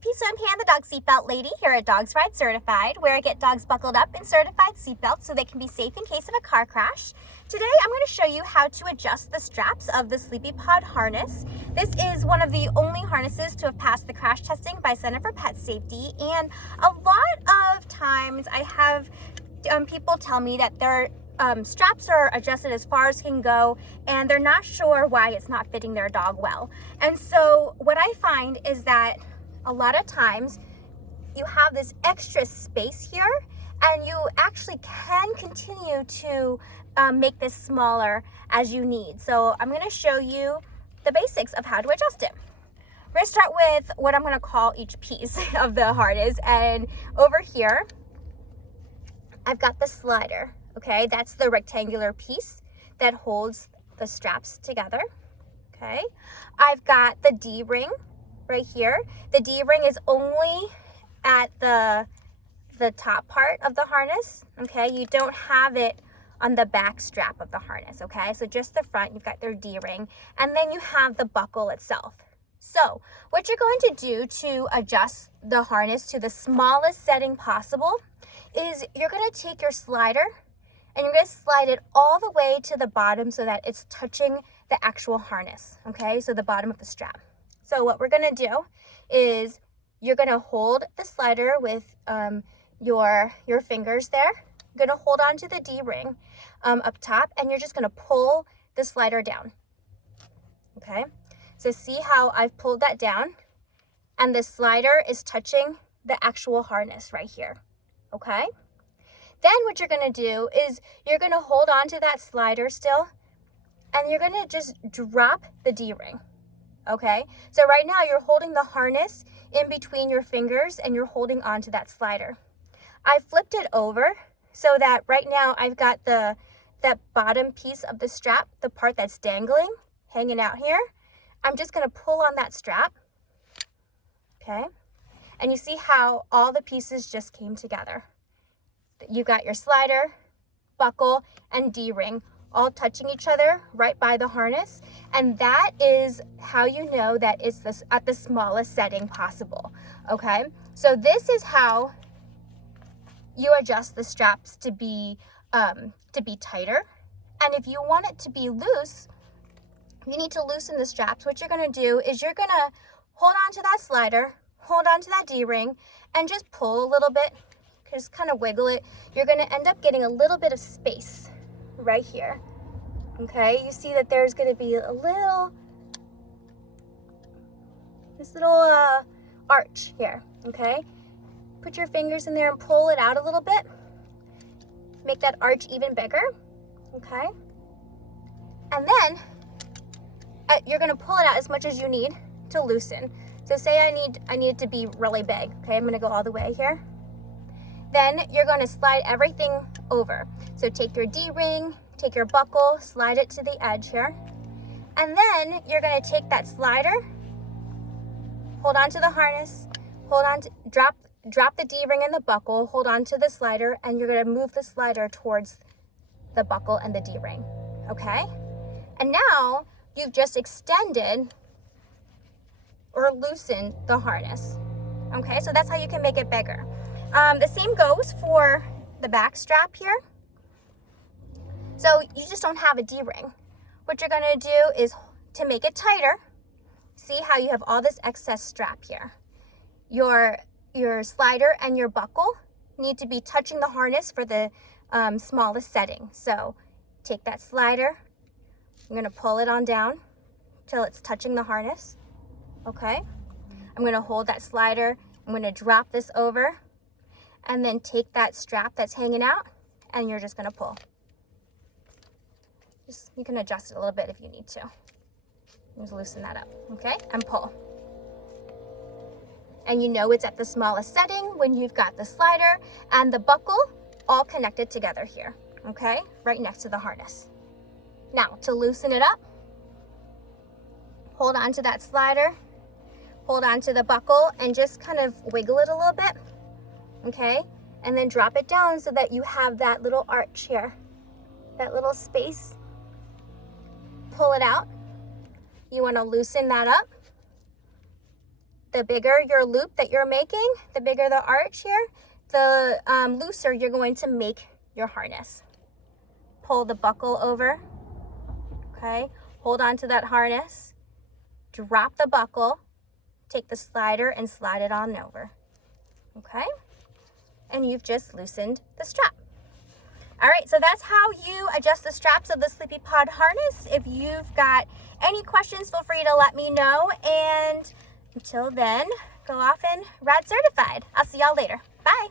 Peace and Pan, the dog seatbelt lady here at Dogs Ride Certified, where I get dogs buckled up in certified seatbelts so they can be safe in case of a car crash. Today I'm going to show you how to adjust the straps of the Sleepypod harness. This is one of the only harnesses to have passed the crash testing by Center for Pet Safety, and a lot of times I have people tell me that their straps are adjusted as far as can go and they're not sure why it's not fitting their dog well. And so what I find is that a lot of times you have this extra space here and you actually can continue to make this smaller as you need. So I'm going to show you the basics of how to adjust it. We're going to start with what I'm going to call each piece of the harness, and over here I've got the slider. Okay, that's the rectangular piece that holds the straps together. Okay, I've got the D-ring right here. The D-ring is only at the top part of the harness. Okay, you don't have it on the back strap of the harness. Okay, so just the front, you've got their D-ring, and then you have the buckle itself. So what you're going to do to adjust the harness to the smallest setting possible is you're going to take your slider and you're going to slide it all the way to the bottom so that it's touching the actual harness, okay? So the bottom of the strap. So what we're going to do is you're going to hold the slider with your fingers there. You're going to hold on to the D-ring up top, and you're just going to pull the slider down, okay? So see how I've pulled that down, and the slider is touching the actual harness right here, okay? Then what you're going to do is you're going to hold on to that slider still, and you're going to just drop the D-ring, okay? So right now you're holding the harness in between your fingers and you're holding on to that slider. I flipped it over so that right now I've got that bottom piece of the strap, the part that's dangling, hanging out here. I'm just going to pull on that strap, okay? And you see how all the pieces just came together. You got your slider, buckle, and D-ring all touching each other right by the harness, and that is how you know that it's at the smallest setting possible, okay? So this is how you adjust the straps to be tighter, and if you want it to be loose, you need to loosen the straps. What you're going to do is you're going to hold on to that slider, hold on to that D-ring, and just pull a little bit. Just kind of wiggle it. You're going to end up getting a little bit of space right here. Okay, you see that there's going to be this little arch here. Okay, put your fingers in there and pull it out a little bit. Make that arch even bigger. Okay, and then you're going to pull it out as much as you need to loosen. So say I need it to be really big. Okay, I'm going to go all the way here. Then you're going to slide everything over. So take your D-ring, take your buckle, slide it to the edge here. And then you're going to take that slider, hold on to the harness, drop the D-ring and the buckle, hold on to the slider, and you're going to move the slider towards the buckle and the D-ring, okay? And now you've just extended or loosened the harness, okay? So that's how you can make it bigger. The same goes for the back strap here. So you just don't have a D-ring. What you're going to do is, to make it tighter, see how you have all this excess strap here. Your slider and your buckle need to be touching the harness for the smallest setting. So take that slider, I'm going to pull it on down till it's touching the harness. Okay, I'm going to hold that slider, I'm going to drop this over, and then take that strap that's hanging out, and you're just going to pull. You can adjust it a little bit if you need to. Just loosen that up, okay? And pull. And you know it's at the smallest setting when you've got the slider and the buckle all connected together here, okay? Right next to the harness. Now, to loosen it up, hold on to that slider, hold on to the buckle, and just kind of wiggle it a little bit. Okay, and then drop it down so that you have that little arch here, that little space. Pull it out. You want to loosen that up. The bigger your loop that you're making, the bigger the arch here, the looser you're going to make your harness. Pull the buckle over, okay? Hold on to that harness, drop the buckle, take the slider and slide it on over, okay? And you've just loosened the strap. All right, so that's how you adjust the straps of the Sleepypod harness. If you've got any questions, feel free to let me know. And until then, go off and ride certified. I'll see y'all later. Bye.